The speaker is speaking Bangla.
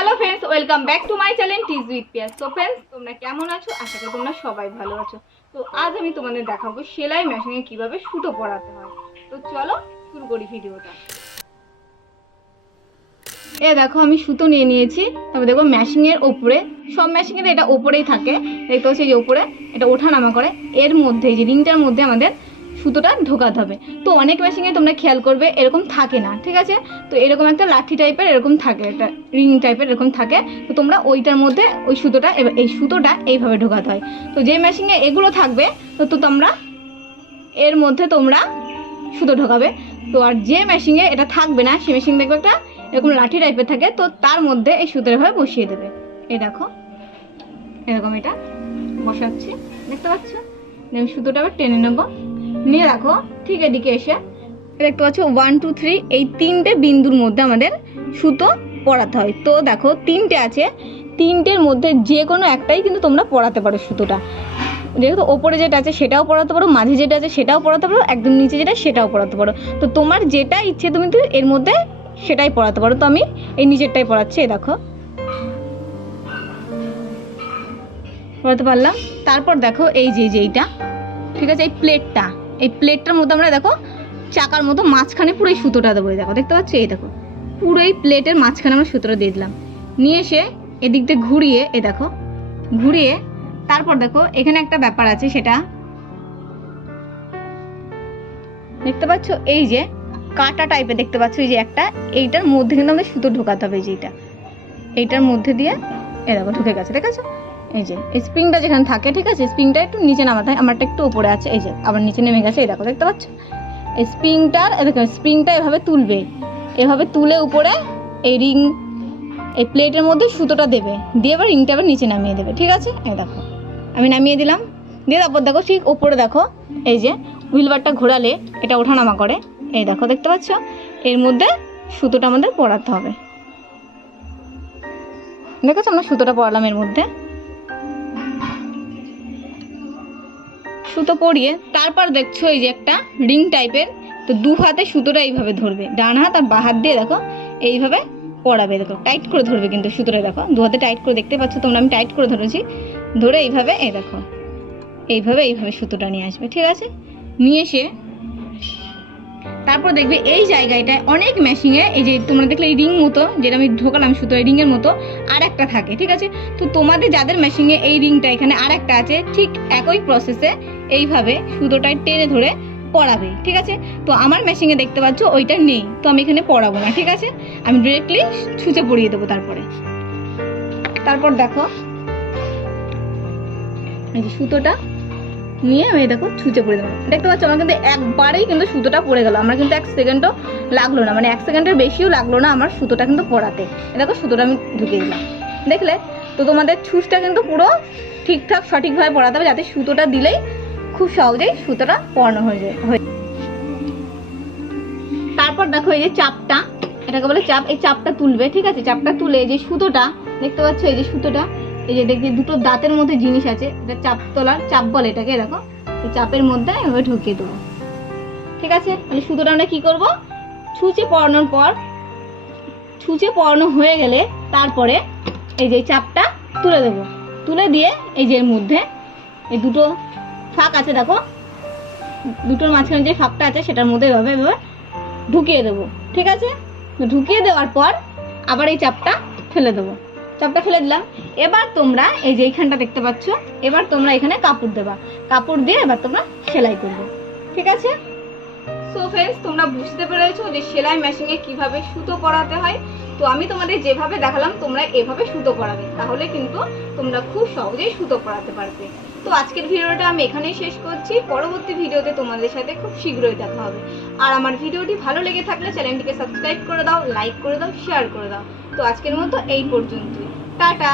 Hello friends, welcome back to my channel টিজ উইথ পিয়া। সো ফ্রেন্ডস, তোমরা কেমন আছো? আশা করি তোমরা সবাই ভালো আছো। তো আজ আমি তোমাদের দেখাবো সেলাই মেশিনে কিভাবে সুতো পরাতে হয়। তো চলো শুরু করি ভিডিওটা। দেখো আমি সুতো নিয়ে নিয়েছি। তারপর দেখো মেশিনের ওপরে, সব মেশিনের এটা ওপরেই থাকে, দেখতে পাচ্ছি যে ওপরে এটা ওঠানামা করে। এর মধ্যে এই যে রিংটার মধ্যে আমাদের সুতোটা ঢোকাতে হবে। তো অনেক মেশিনে তোমরা খেয়াল করবে এরকম থাকে না, ঠিক আছে? তো এরকম একটা লাঠি টাইপের এরকম থাকে, একটা রিং টাইপের এরকম থাকে। তো তোমরা ওইটার মধ্যে ওই সুতোটা, এই সুতোটা এইভাবে ঢোকাতে হয়। তো যে মেশিনে এগুলো থাকবে তো তোমরা এর মধ্যে তোমরা সুতো ঢোকাবে। তো আর যে মেশিনে এটা থাকবে না, সে মেশিন দেখবে একটা এরকম লাঠি টাইপের থাকে, তো তার মধ্যে এই সুতোর ভাবে বসিয়ে দেবে। এই দেখো এরকম এটা বসাচ্ছি, দেখতে পাচ্ছ? আমি সুতোটা আবার টেনে নেবো, নিয়ে রাখো ঠিক এদিকে এসে দেখতে পাচ্ছ 1 2 3 এই তিনটে বিন্দুর মধ্যে আমাদের সুতো পরাতে হয়। তো দেখো তিনটে আছে, তিনটের মধ্যে যে কোনো একটাই কিন্তু তোমরা পরাতে পারো সুতোটা। যেহেতু ওপরে যেটা আছে সেটাও পরাতে পারো, মাঝে যেটা আছে সেটাও পরাতে পারো, একদম নিচে যেটা সেটাও পরাতে পারো। তো তোমার যেটা ইচ্ছে তুমি তো এর মধ্যে সেটাই পরাতে পারো। তো আমি এই নিচেরটাই পরাচ্ছি, এই দেখো পরাতে পারলাম। তারপর দেখো এই যে এইটা, ঠিক আছে? এই প্লেটটার মধ্যে আমরা দেখো চাকার মতো মাঝখানে পুরো এই সুতোটা দেবো। দেখো দেখতে পাচ্ছ, এই দেখো পুরো এই প্লেটের মাঝখানে আমরা সুতোটা দিয়ে দিলাম। নিয়ে এসে এদিক দিয়ে ঘুরিয়ে, এই দেখো ঘুরিয়ে, তারপর দেখো এখানে একটা ব্যাপার আছে, সেটা দেখতে পাচ্ছ এই যে কাটা টাইপের দেখতে পাচ্ছ, এই যে একটা, এইটার মধ্যে কিন্তু আমাদের সুতো ঢোকাতে হবে। যে এইটার মধ্যে দিয়ে এই দেখো ঢুকে গেছে, ঠিক আছে? এই যে এই স্প্রিংটা যেখানে থাকে, ঠিক আছে, স্প্রিংটা একটু নিচে নামাতে হয়, আমারটা একটু উপরে আছে, এই যে আবার নিচে নেমে গেছে। এই দেখো দেখতে পাচ্ছ এই স্প্রিংটার, দেখো স্প্রিংটা এভাবে তুলবে, এভাবে তুলে উপরে এই রিং, এই প্লেটের মধ্যে সুতোটা দেবে, দিয়ে আবার রিংটা আবার নিচে নামিয়ে দেবে, ঠিক আছে? এই দেখো আমি নামিয়ে দিলাম, দিয়ে তারপর দেখো ঠিক ওপরে দেখো এই যে হুইলবারটা ঘোরালে এটা ওঠানামা করে। এই দেখো দেখতে পাচ্ছ, এর মধ্যে সুতোটা আমাদের পরাতে হবে। দেখেছো আমরা সুতোটা পরালাম, এর মধ্যে সুতো পরিয়ে তারপর দেখছো এই যে একটা রিং টাইপের, তো দু হাতে সুতোটা এইভাবে ধরবে, ডান হাত আর বাঁ হাত দিয়ে দেখো এইভাবে পরাবে। দেখো টাইট করে ধরবে কিন্তু সুতোটা, দেখো দু হাতে টাইট করে, দেখতে পাচ্ছ তোমরা আমি টাইট করে ধরেছি, ধরে এইভাবে, এই দেখো এইভাবে সুতোটা নিয়ে আসবে, ঠিক আছে? নিয়ে এসে তারপর দেখবে এই জায়গাটায় অনেক মেশিনে এই যে তোমরা দেখলে এই রিং মতো যেটা আমি ঢোকালাম সুতো, এই রিংয়ের মতো আর একটা থাকে, ঠিক আছে? তো তোমাদের যাদের মেশিনে এই রিংটা এখানে আর একটা আছে, ঠিক একই প্রসেসে এইভাবে সুতোটায় টেনে ধরে পরাবে, ঠিক আছে? তো আমার মেশিনে দেখতে পাচ্ছ ওইটা নেই, তো আমি এখানে পরাবো না, ঠিক আছে? আমি ডিরেক্টলি ছুঁচে পরিয়ে দেবো। তারপর দেখো এই যে সুতোটা নিয়ে আমি দেখো ছুঁচে পড়ে দেবো, দেখতে পাচ্ছ আমার কিন্তু একবারেই কিন্তু সুতোটা পড়ে গেল, আমার কিন্তু 1 সেকেন্ডও লাগলো না, মানে 1 সেকেন্ডের বেশিও লাগলো না আমার সুতোটা কিন্তু পরাতে। দেখো সুতোটা আমি ঢুকিয়ে দিলাম, দেখলে? তো তোমাদের ছুঁচটা কিন্তু পুরো ঠিকঠাক সঠিকভাবে পরাতে হবে, যাতে সুতোটা দিলেই খুব সহজেই সুতোটা পরানো হয়ে যায়। তারপর দেখো এই যে চাপটা, এটাকে বলে চাপ, এই চাপটা তুলবে, ঠিক আছে? চাপটা তুলে যে সুতোটা দেখতে পাচ্ছ, এই যে সুতোটা, এই যে দেখছি দুটো দাঁতের মধ্যে জিনিস আছে, এটা চাপ তোলার চাপ বলে এটাকে। দেখো এই চাপের মধ্যে এভাবে ঢুকিয়ে দেবো, ঠিক আছে? মানে সুতোটা আমরা কি করব, ছুঁচে পরানোর পর, ছুঁচে পরানো হয়ে গেলে তারপরে এই যে চাপটা তুলে দেবো, তুলে দিয়ে এই যে এর মধ্যে এই দুটো ফাঁক আছে, দেখো দুটোর মাঝখানে যে ফাঁকটা আছে সেটার মধ্যে এভাবে ঢুকিয়ে দেবো, ঠিক আছে? ঢুকিয়ে দেওয়ার পর আবার এই চাপটা ফেলে দেবো, চাপটা ফেলে দিলাম। এবার তোমরা এই যে এইখানটা দেখতে পাচ্ছ, এবার তোমরা এখানে কাপড় দেবা, কাপড় দিয়ে এবার তোমরা সেলাই করবে, ঠিক আছে? সো ফ্রেন্ডস, তোমরা বুঝতে পেরেছো যে সেলাই মেশিনে কিভাবে সুতো পরাতে হয়। তো আমি তোমাদের যেভাবে দেখালাম তোমরা এভাবে সুতো পরাবে, তাহলে কিন্তু তোমরা খুব সহজেই সুতো পরাতে পারবে। তো আজকের ভিডিওটা আমি এখানেই শেষ করছি, পরবর্তী ভিডিওতে তোমাদের সাথে খুব শীঘ্রই দেখা হবে। আর আমার ভিডিওটি ভালো লেগে থাকলে চ্যানেলটিকে সাবস্ক্রাইব করে দাও, লাইক করে দাও, শেয়ার করে দাও। তো আজকের মতো এই পর্যন্তই, টাটা।